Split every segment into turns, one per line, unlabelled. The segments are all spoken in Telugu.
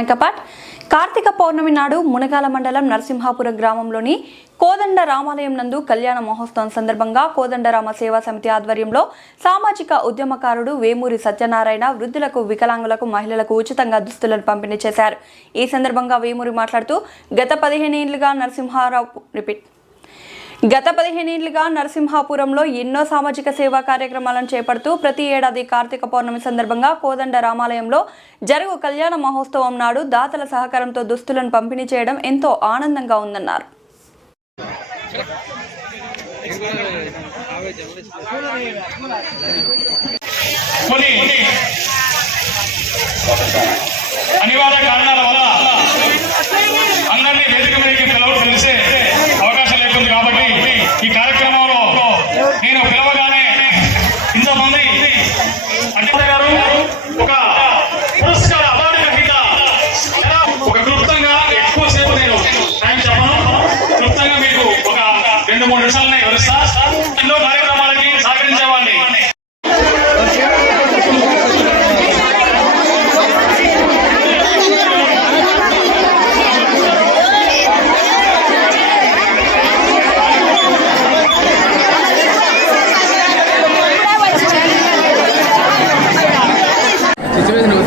కాయకపాట్ కార్తీక పౌర్ణమి నాడు మునగాల మండలం నరసింహాపురం గ్రామంలోని కోదండ రామాలయం నందు కళ్యాణ మహోత్సవం సందర్భంగా కోదండరామ సేవా సమితి ఆధ్వర్యంలో సామాజిక ఉద్యమకారుడు వేమూరి సత్యనారాయణ వృద్ధులకు వికలాంగులకు మహిళలకు ఉచితంగా దుస్తులను పంపిణీ చేశారు. ఈ సందర్భంగా వేమూరి మాట్లాడుతూ గత పదిహేను ఏళ్ళుగా నరసింహారావు రిపీట్ గత పదిహేనేళ్ళుగా నరసింహాపురంలో ఎన్నో సామాజిక సేవా కార్యక్రమాలను చేపడుతూ ప్రతి ఏడాది కార్తీక పౌర్ణమి సందర్భంగా కోదండ రామాలయంలో జరుగు కళ్యాణ మహోత్సవం నాడు దాతల సహకారంతో దుస్తులను పంపిణీ చేయడం ఎంతో ఆనందంగా ఉందన్నారు.
అనివార్య కారణాల వల్ల అందరినీ వేదిక మీదకి పిలవడం తెలిసే ¡Quitar el camorro! Itu.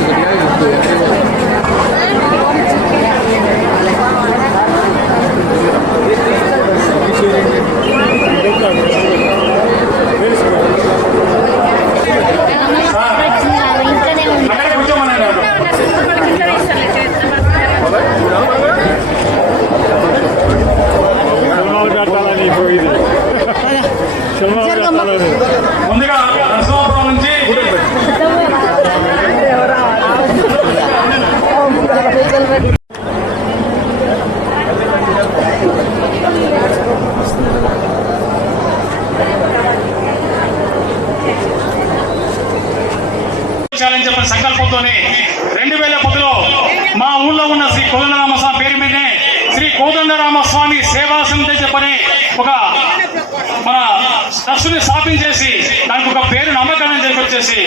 ట్రస్ట్ని స్థాపించేసి దానికి ఒక పేరు నమ్మకాన్ని చేకొచ్చేసి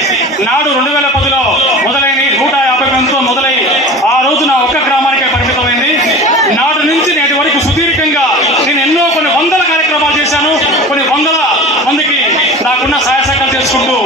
నాడు రెండు వేల పదిలో మొదలైన నూట యాభై మందితో మొదలై ఆ రోజున ఒక్క గ్రామానికే పరిమితమైంది. నాడు నుంచి నేటి వరకు సుదీర్ఘంగా నేను ఎన్నో కొన్ని వందల కార్యక్రమాలు చేశాను. కొన్ని వందల మందికి నాకున్న సహాయ సహకారం తెలుసుకుంటూ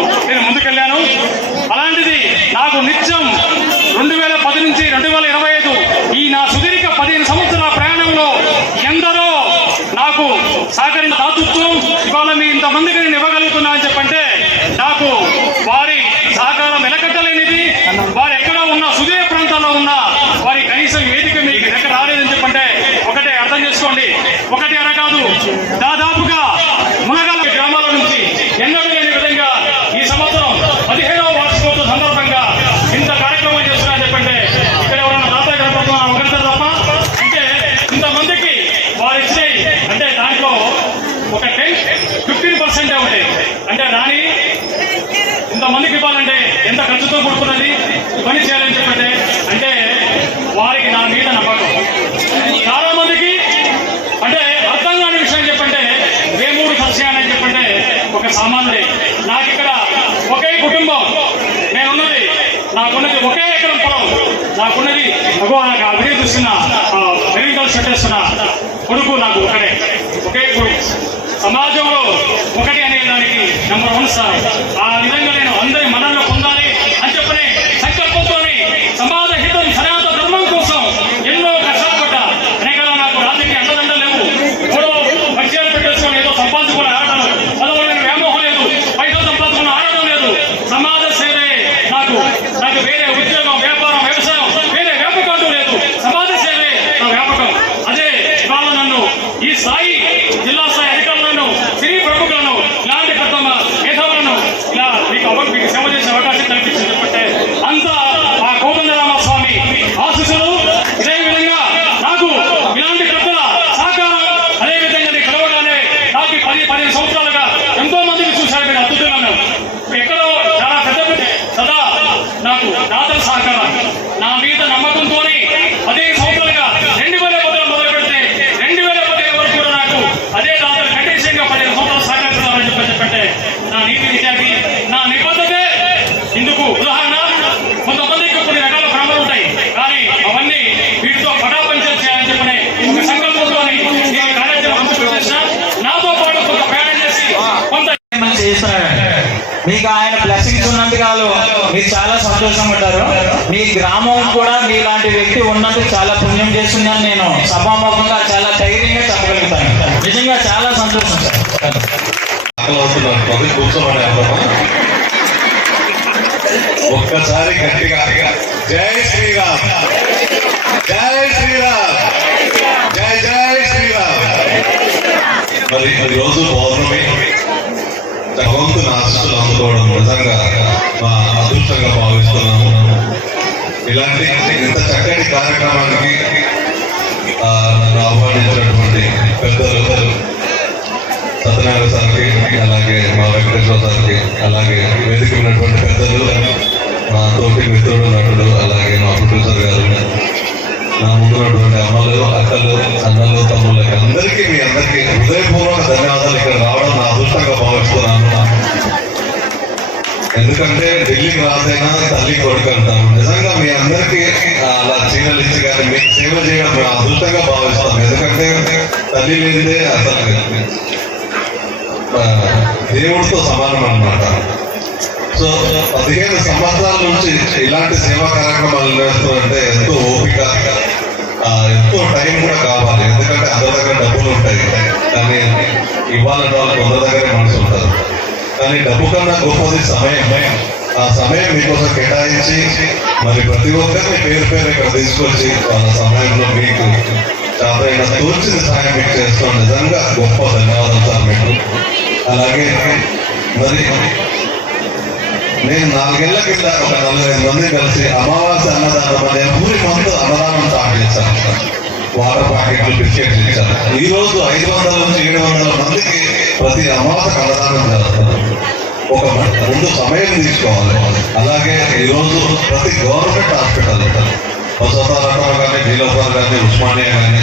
నాకున్నది ఒకే ఎకరం పొలం. నాకున్నది భగవాన్ నాకు ఆ వీడియో చూస్తున్న మెడికల్ కొడుకు నాకు ఒకటే ఒకే కొడుకు సమాజంలో ఒకటి అనే దానికి నెంబర్ వన్ సార్. ఆ విధంగా నేను అందరి మనలో పొందాలి మీకు
ఆయన బ్లెస్సింగ్స్ ఉన్నందుకు మీరు చాలా సంతోషం ఉంటారు మీ గ్రామం కూడా మీలాంటి వ్యక్తి ఉన్నందుకు చాలా పుణ్యం చేస్తుందని నేను సభాముఖంగా చాలా ధైర్యంగా చెప్పగలుగుతాను. నిజంగా చాలా సంతోషం.
ఒక్కసారి గట్టిగా. జై శ్రీరామ్. జై శ్రీరామ్. జై జై శ్రీరామ్. మరి ఈ రోజు పౌర్ణమి. భగవంతుని ఆశీస్సులు అందుకోవడం నిజంగా మా అదృష్టంగా భావిస్తున్నాము. ఇలాంటి ఇంత చక్కటి కార్యక్రమానికి నన్ను ఆహ్వానించినటువంటి పెద్దలు సత్యనారాయణ సార్కి అలాగే మా వెంకటేశ్వర సార్కి అలాగే వేదిక ఉన్నటువంటి పెద్దలు మా తోటి మిత్రుడు నటుడు అలాగే మా ప్రొడ్యూసర్ గారు. నా ముందు ఉన్నటువంటి అమ్మలు అక్కలు అన్నలు తమ్ముళ్ళకి అందరికీ మీ అందరికీ హృదయపూర్వక ధన్యవాదాలు. ఇక్కడ రావడం నా అదృష్టంగా భావిస్తున్నాను ఎందుకంటే ఢిల్లీకి రాసైనా తల్లి కొడుకు నిజంగా మీ అందరికీ అలా చీరలు ఇచ్చి కానీ మీకు సేవ చేయడం మేము అదృష్టంగా భావిస్తాం ఎందుకంటే తల్లి లేనిదే అసలు దేవుడితో సమానం అన్నమాట సో పదిహేను సంవత్సరాల నుంచి ఇలాంటి సేవా కార్యక్రమాలు చేస్తుంటే ఎంతో ఓపిక ఎంతో టైం కూడా కావాలి. ఎందుకంటే అందరి దగ్గర డబ్బులు ఉంటాయి. కానీ ఇవ్వాలని వాళ్ళు కొందరి దగ్గరే మనసు ఉంటారు. కానీ డబ్బు కన్నా గొప్పది సమయం ఆ సమయం మీకోసం కేటాయించి మరి ప్రతి ఒక్కరిని పేరు పేరు ఇక్కడ తీసుకొచ్చి వాళ్ళ సమయంలో మీకు చాపైన తోచిన సహాయం మీకు చేస్తాం. నిజంగా గొప్ప ధన్యవాదాలు సార్ మీకు. అలాగే మరి నేను నాలుగేళ్ళ కింద ఒక నలభై మంది కలిసి అమావాస్య అన్నదాన పదయం పూరి మందు అన్నదానం స్టార్ట్ చేశాను వాటర్ ప్యాకెట్లు బిస్కెట్లు ఇచ్చాను. ఈ రోజు ఐదు వందల నుంచి ఏడు వందల మందికి ప్రతి అమావాస అన్నదానం జరుగుతుంది. ఒక ముందు సమయం తీసుకోవాలి. అలాగే ఈరోజు ప్రతి గవర్నమెంట్ హాస్పిటల్ వసతారటం కానీ నీలోపర్ కానీ ఉస్మానియా కానీ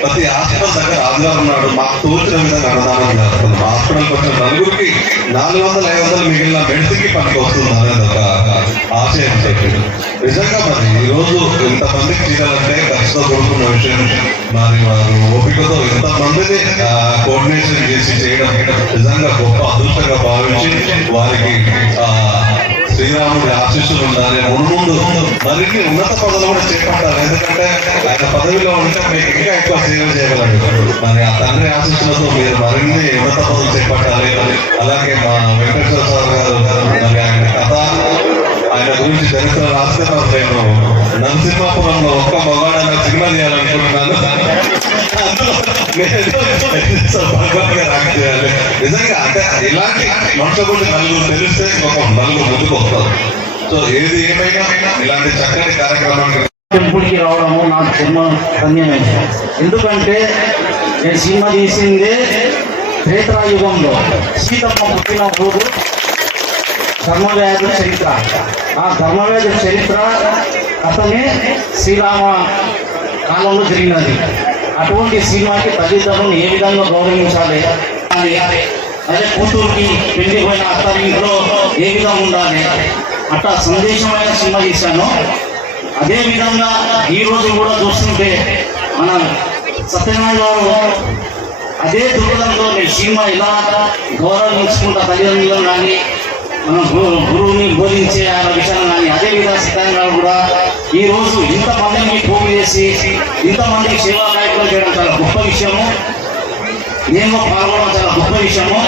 ప్రతి హాస్పిటల్ దగ్గర ఆదివారం ఉన్నాడు మాకు తోచిన విధంగా అన్నదానం చేస్తాం. మా హాస్పిటల్కి వచ్చిన నలుగురికి నాలుగు వందల ఐదు వందలు మిగిలిన మెడిసిన్కి పనికి వస్తుంది అనేది ఒక ఆశయం చెప్పాడు నిజంగా మరి ఈ రోజు ఇంతమందికి చేయాలంటే ఖర్చుతో కూడుకున్న విషయం. మరి వారు ఓపికతో ఇంతమందిని కోఆర్డినేషన్ చేసి చేయడం నిజంగా గొప్ప అదృష్టంగా భావించి వారికి శ్రీరాముడి ఆశీస్సులు ఉండాలి మున్ముందు మరిన్ని ఉన్నత పదవులు కూడా చేపట్టాలి. ఎందుకంటే ఆయన పదవిలో ఉంటే మీకు ఇంకా ఎక్కువ సేవ చేయగలరు. మరి ఆ తండ్రి ఆశీస్సులతో మీరు మరిన్ని ఉన్నత పదవులు చేపట్టాలి అలాగే మా వెంకటేశ్వర సార్ గారు మరి ఆయన కథ ఆయన గురించి చరిత్ర రాస్తే నేను నరసింహాపురంలో ఒక్క మగవాడు అన్న సినిమా చేయాలనుకుంటున్నాను. నిజంగా అంటే ఇలాంటి మనుషుల గురించి నలుగురు తెలిస్తే ఒక నలుగురు ముందుకు వస్తారు. సో ఏది ఏమైనా ఇలాంటి చక్కటి కార్యక్రమానికి
టెంపుల్కి రావడము నాకు జన్మ ధన్యమైంది ఎందుకంటే నేను సినిమా తీసిందే త్రేతాయుగంలో. సీతమ్మ పుట్టిన రోజు ధర్మవేద చరిత్ర. ఆ ధర్మవేద చరిత్ర అతనే శ్రీరామ కాలంలో జరిగినది. అటువంటి సినిమాకి తల్లిదండ్రులను ఏ విధంగా గౌరవించాలి? అని అదే కూతురుకి పెళ్ళి పోయిన అత్త ఇంట్లో ఏ విధంగా ఉండాలి? అట్లా సందేశమైన సినిమా తీశాను అదే విధంగా ఈ రోజు కూడా చూస్తుంటే మన సత్యనారాయణ గారు అదే దృక్పథంతో నేను సినిమా ఇలా గౌరవించుకుంటా తల్లిదండ్రులను కానీ మన గురువుని బోధించే ఆయన విషయాన్ని అదేవిధంగా అదే విధంగా కూడా ఈ రోజు ఇంతమందిని పోటీ చేసి ఇంతమందికి సేవా కార్యక్రమం చేయడం చాలా గొప్ప విషయము. నేను పాల్గొనడం చాలా గొప్ప విషయము.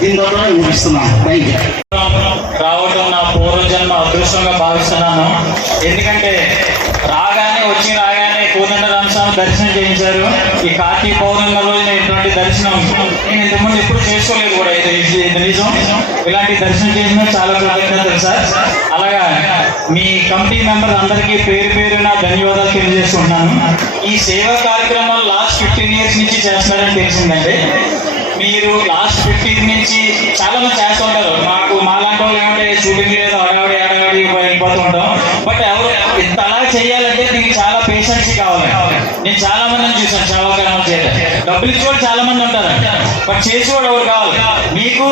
దీంతో ముగిస్తున్నాను. థ్యాంక్ యూ
రావటం నా పూర్వజన్మ అదృష్టంగా భావిస్తున్నాను. ఎందుకంటే రాగానే వచ్చి రాగానే కోదండ దర్శనం చేయించారు. ఈ కార్తీక పౌర్ణమి రోజున ఇటువంటి దర్శనం నేను ఇంతకుముందు ఎప్పుడు చేసుకోలేదు కూడా. ఇది నిజం. ఇలాంటి దర్శనం చేసిన చాలా కృతజ్ఞతలు సార్. అలాగా మీ కమిటీ మెంబర్ అందరికీ పేరు పేరున ధన్యవాదాలు తెలియజేసుకుంటున్నాను. ఈ సేవా కార్యక్రమాలు లాస్ట్ ఫిఫ్టీన్ ఇయర్స్ నుంచి చేస్తున్నారని తెలిసిందండి. మీరు లాస్ట్ ఫిఫ్టీన్ నుంచి చాలా మంది చేస్తూ ఉంటారు. మాకు మాలాంటి వాళ్ళు ఏమంటే షూటింగ్ లేదు అడగాడి అడగాడి వెళ్ళిపోతుంటాం బట్ ఎవరు ఇంత అలా చేయాలంటే దీనికి చాలా పేషెన్స్ కావాలి. నేను చాలా మందిని చూసాను చాలా గ్రామాలు చేయడం. డబ్బులు ఇచ్చేవాడు చాలా మంది ఉంటారు. బట్ చేసేవాడు ఎవరు కావాలి? మీకు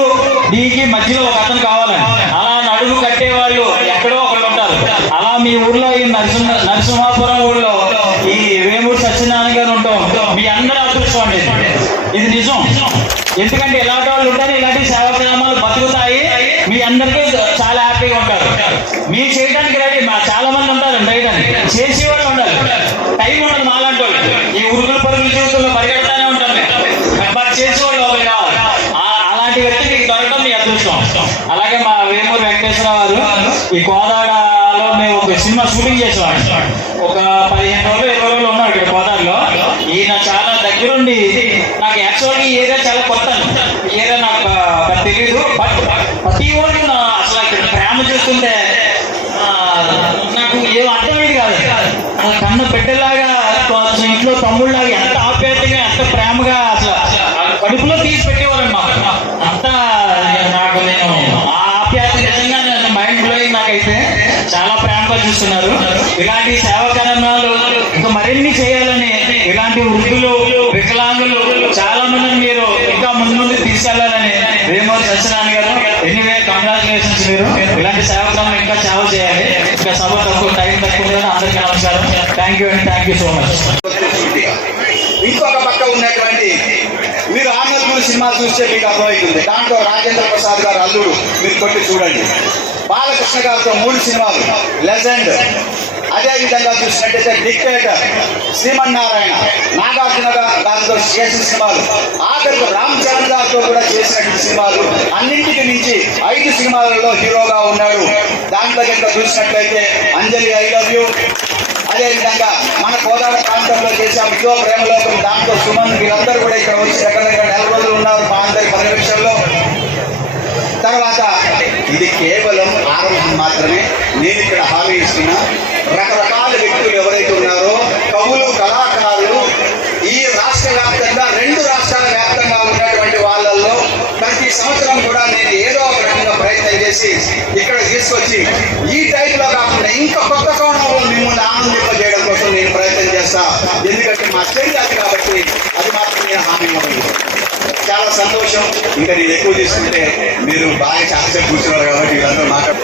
దీనికి మధ్యలో ఒక అతను కావాలని అలా నడుము కట్టేవాళ్ళు ఎక్కడో ఒకళ్ళు ఉంటారు. అలా మీ ఊర్లో ఈ నరసింహ నరసింహాపురం ఊర్లో ఈ వేమూరు సత్యనారాయణ గారు ఉంటాం. మీ అందరూ అదృష్టం అండి ఇది నిజం. ఎందుకంటే ఇలాంటి వాళ్ళు ఉంటారు ఇలాంటి సేవా గ్రామాలు బతుకుతాయి. మీ అందరికీ చాలా హ్యాపీగా ఉంటారు. మీరు చేయడానికి రెడీ మా చాలా మంది ఉంటారు చేయడానికి చేసేవాళ్ళు ఉండాలి టైం ఉండదు మాలాంటి వాళ్ళు. ఈ ఉరుకుల పరుగుల జీవితంలో పరిగెడతానే ఉంటాం బట్ చేసే ఒకరు కావాలి. అలాంటి వ్యక్తికి దొరకడం మీ అదృష్టం. అలాగే మా వేమూరు వెంకటేశ్వరరావు గారు ఈ కోదాడలో మేము ఒక సినిమా షూటింగ్ చేసేవాళ్ళం. ఒక పదిహేను రోజులు ఇరవై రోజులు ఉన్నాడు ఇక్కడ కోదాడలో ఈయన చాలా దగ్గరుండి నాకు యాక్చువల్గా ఈ ఏరియా చాలా కొత్త ఈ ఏరియా నాకు ఆ, తెలియదు బట్ ప్రతి ఒళ్ళు నా అసలు ఇక్కడ ప్రేమ చూస్తుంటే ఆ, నాకు ఏం అర్థమయ్యేది కాదు ఆ కన్న బిడ్డలాగా కొంచెం ఇంట్లో తమ్ముళ్ళలాగా ఎంత ఆప్యాయతగా ఎంత ప్రేమగా అసలు ఆ కడుపులో తీసి పెట్టేవారు మాకు అంత నాకు నేను ఆ ఆప్యాయత నిజంగా నేను మైండ్ బ్లోయింగ్ చాలా ప్రేమగా చూస్తున్నారు. ఇలాంటి సేవా కార్యక్రమాలు ఇంకా మరిన్ని చేయాలని ఇలాంటి వృద్ధులు వికలాంగులు చాలా మందిని మీరు ఇంకా ముందు ముందు తీసుకెళ్ళాలని వేమూరి సత్యనారాయణ గారు ఎనీవే కంగ్రాచులేషన్స్ మీరు. ఇలాంటి సేవకులను ఇంకా సేవ చేయాలి. ఇంకా సభ తక్కువ టైం తక్కువ ఉంది అందరికీ నమస్కారం. థ్యాంక్ యూ అండి థ్యాంక్ యూ సో మచ్
ఇంకొక పక్క ఉన్నటువంటి మీరు ఆనందపూర్ సినిమా చూస్తే మీకు అర్థమవుతుంది. దాంట్లో రాజేంద్ర ప్రసాద్ గారు అల్లుడు మీరు కొట్టి చూడండి. బాలకృష్ణ గారితో మూడు సినిమాలు. లెజెండ్ అదే విధంగా చూసినట్టయితే డిక్టేటర్ శ్రీమన్నారాయణ నాగార్జున గారితో చేసిన సినిమాలు. ఆఖరికి రామ్ చరణ్ గారితో కూడా చేసినటువంటి సినిమాలు. అన్నింటికి మించి ఐదు సినిమాలలో హీరోగా ఉన్నాడు. దాంట్లో కనుక చూసినట్లయితే అంజలి ఐ లవ్ యూ అదేవిధంగా మన కోదాడ ప్రాంతంలో చేసాం ఇదో ప్రేమలోకం. దాంతో సుమన్ వీరందరూ కూడా ఇక్కడ వచ్చి దగ్గర దగ్గర నెల రోజులు ఉన్నారు మా అందరి పర్యవేక్షణలో తర్వాత ఇది కేవలం ఆరంభం మాత్రమే. నేను ఇక్కడ హామీ ఇస్తున్నా. రకరకాల వ్యక్తులు ఎవరైతే ఉన్నారో కవులు కళాకారులు ఈ రాష్ట్ర వ్యాప్తంగా రెండు రాష్ట్రాల వ్యాప్తంగా ఉన్నటువంటి వాళ్ళల్లో ప్రతి సంవత్సరం కూడా నేను ఏదో ఒక రకంగా ప్రయత్నం చేసి ఇక్కడ తీసుకొచ్చి ఈ టైప్లో కాకుండా ఇంకా కొత్త కోణంలో మిమ్మల్ని ఆనందింపజేయడం కోసం నేను ప్రయత్నం చేస్తా. ఎందుకంటే మా చర్య అది కాబట్టి అది మాత్రం నేను హామీ సంతోషం. ఇంకా నేను ఎక్కువ తీసుకుంటే మీరు బాగా చాలాసేపు కూర్చున్నారు కాబట్టి వీళ్ళందరూ మాట్లాడు.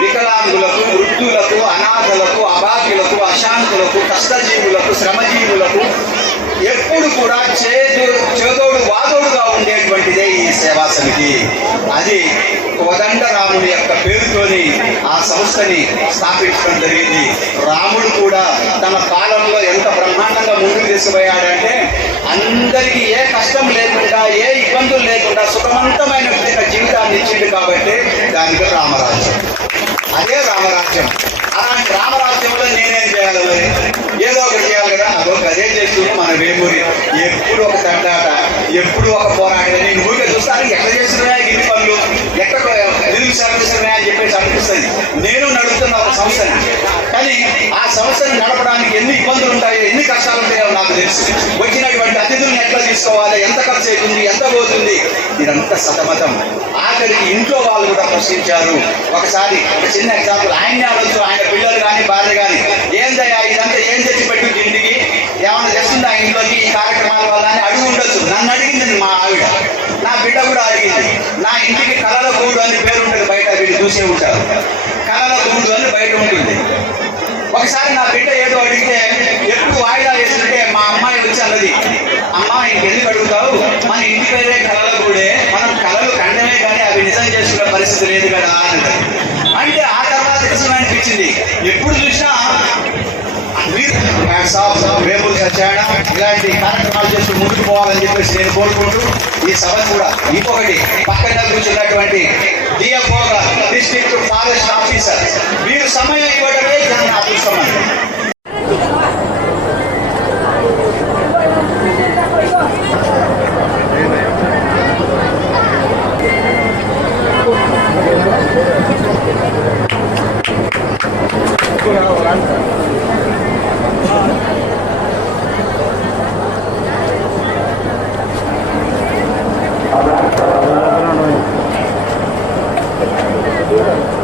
వికలాంగులకు వృద్ధులకు అనాథలకు అభాగ్యులకు అశాంతులకు కష్టజీవులకు శ్రమజీవులకు ఎప్పుడు కూడా చేదు చేదోడు వాదోడుగా సేవా సమితి అది కోదండరాముడి యొక్క పేరుతోని ఆ సంస్థని స్థాపించడం జరిగింది. రాముడు కూడా తన కాలంలో ఎంత బ్రహ్మాండంగా ముందుకు తీసుకుపోయాడంటే అందరికీ ఏ కష్టం లేకుండా ఏ ఇబ్బందులు లేకుండా సుఖవంతమైన జీవితాన్ని ఇచ్చింది కాబట్టి దానికి రామరాజ్యం. అదే రామరాజ్యం. అలాంటి రామరాజ్యంలో నేనేం చేయాలి మరి? ఏదో ఒకటి చేయాలి కదా? అదో అదే చేస్తుంది మన వేమూరి. ఎప్పుడు ఒక తండాట ఎప్పుడు ఒక పోరాటం. సంస్థని కానీ ఆ సంస్థని నడపడానికి ఎన్ని ఇబ్బందులు ఉంటాయో ఎన్ని కష్టాలు ఉంటాయో నాకు తెలుసు. వచ్చినటువంటి అతిథులను ఎట్లా తీసుకోవాలి ఎంత ఖర్చు అవుతుంది ఎంత పోతుంది ఇదంతా సతమతం. ఆఖరికి ఇంట్లో వాళ్ళు కూడా ప్రశ్నించారు. ఒకసారి ఒక చిన్న ఎగ్జాంపుల్ ఆయన్ని అనొచ్చు ఆయన పిల్లలు కానీ భార్య కానీ ఏందయ్యా ఇదంతా ఏం తెచ్చి పెట్టు ఇంటికి ఏమైనా తెస్తుందా ఇంట్లోకి ఈ కార్యక్రమాల వల్ల అని అడుగు ఉండొచ్చు. నన్ను అడిగింది మా ఆవిడ. నా బిడ్డ కూడా అడిగింది. నా ఇంటికి కళల గూడు అని పేరు ఉంటుంది బయట వీళ్ళు చూసే ఉంటారు. కళల గూడు బయట ఉంటుంది ఒకసారి నా బిడ్డ ఏదో అడిగితే ఎప్పుడు వాయిదా వేస్తుంటే మా అమ్మాయి వచ్చి అన్నది అమ్మా ఇంకెందుకు అడుగుతావు? మన ఇంటి పేరే కళలు కూడా మనం కళలు కండమే కానీ అవి నిజం చేసుకునే పరిస్థితి లేదు కదా అన్నది. అంటే ఆ తర్వాత నిజం అనిపించింది ఎప్పుడు చూసినా మీరు సత్యాయణ ఇలాంటి కార్యక్రమాలు చేస్తూ ముందుకు పోవాలని చెప్పేసి నేను కోరుకుంటూ ఈ సభ కూడా ఇంకొకటి పక్కన కూర్చున్నటువంటి డిఎఫ్ఓ ఫారెస్ట్ ఆఫీసర్ మీరు సమయం ఇవ్వడమే దాని అదృష్టం Thank
you.